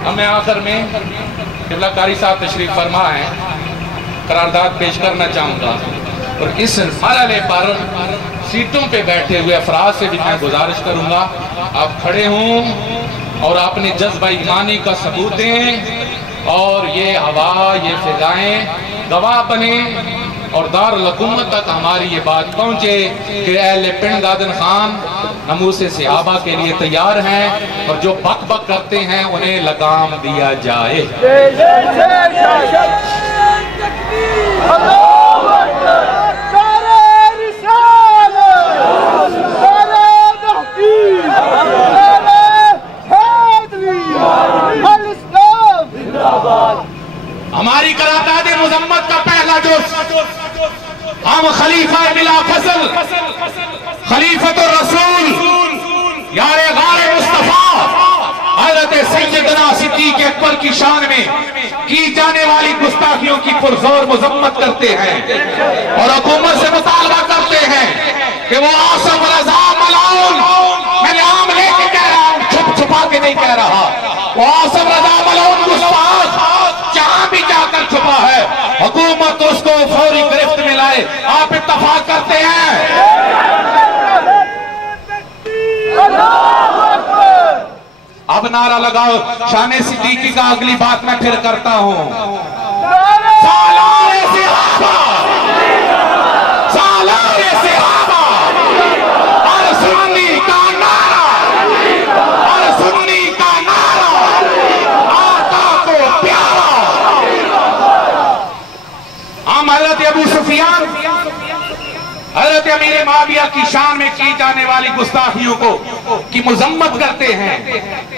अब मैं आखिर में क़िबला कारी साहब तशरीफ फरमा है, करारदाद पेश करना चाहूँगा और इस मरहले पर सीटों पे बैठे हुए अफराद से भी मैं गुजारिश करूँगा आप खड़े हों और अपने जज्बा ईमानी का सबूत दें और ये हवा ये फिजाएं गवाह बने और दारुल हुकूमत तक हमारी ये बात पहुँचे कि अहले पिंड गादन खान नमूसे सहाबा के लिए तैयार हैं और जो बक बक करते हैं उन्हें लगाम दिया जाए। हमारी कराताद मुजम्मत का पहला जोश हम खलीफा बिला फसल खलीफतुर रसूल यारे गारे मुस्तफा हज़रत सैयदना सिद्दीक़ अकबर की शान में की जाने वाली गुस्ताखियों की पुरजोर मुजम्मत करते हैं और हुकूमत से मुतालबा करते हैं कि वो आसम रज़ा मलाउन, मैं नाम लेके कह रहा हूं, छुप छुपा के नहीं कह रहा, वो आसम रज़ा मलाउन गुस्ताख जहां भी जाकर छुपा है हुकूमत उसको फौरी गिरफ्त में लाए। आप इत्तफाक करते हैं? अब नारा लगाओ शान सिद्दीकी का। अगली बात मैं फिर करता हूं, सालारे सहाबा, सालारे सहाबा, और सुन्नी का नारा, और सुन्नी का नारा, आका को प्यारा। हम हज़रत अबू सुफियान हज़रत अमीर माविया की शान में की जाने वाली गुस्ताखियों को की मुजम्मत करते हैं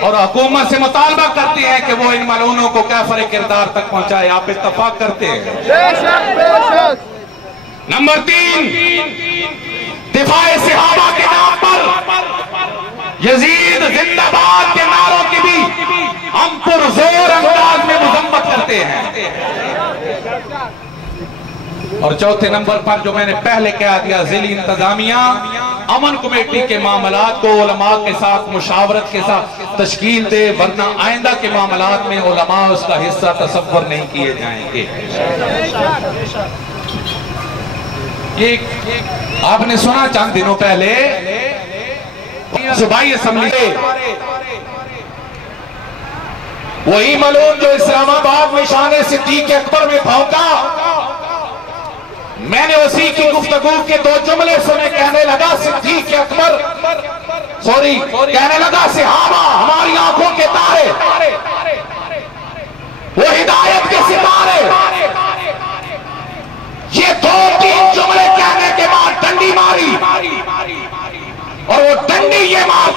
और हुकूमत से मुतालबा करते हैं कि वो इन मलूनों को कैफर किरदार तक पहुंचाए। आप इत्तफाक करते हैं? नंबर 3, दिफाए सहाबा के नाम पर यजीद जिंदाबाद के नारों की भी हम पुरजोर अंदाज में मुजम्मत करते हैं। और चौथे नंबर पर जो मैंने पहले कह दिया, जिली इंतजामिया अमन कमेटी के मामलात को उलमा के साथ मुशावरत के साथ तश्कील दे, वरना आइंदा के मामलात में उलमा उसका हिस्सा तसव्वुर नहीं किए जाएंगे। ये आपने सुना चंद दिनों पहले सूबाई असम्बली से वही मलून जो इस्लामाबाद में शान सिद्दीक़ अकबर में भौंका, मैंने उसी की गुफ्तगू के 2 जुमले सुने। कहने लगा सिद्दीक़ अकबर, सॉरी कहने लगा सहाबा हमारी आंखों के तारे, वो हिदायत के सितारे। ये 2-3 जुमले कहने के बाद डंडी मारी और वो डंडी ये मार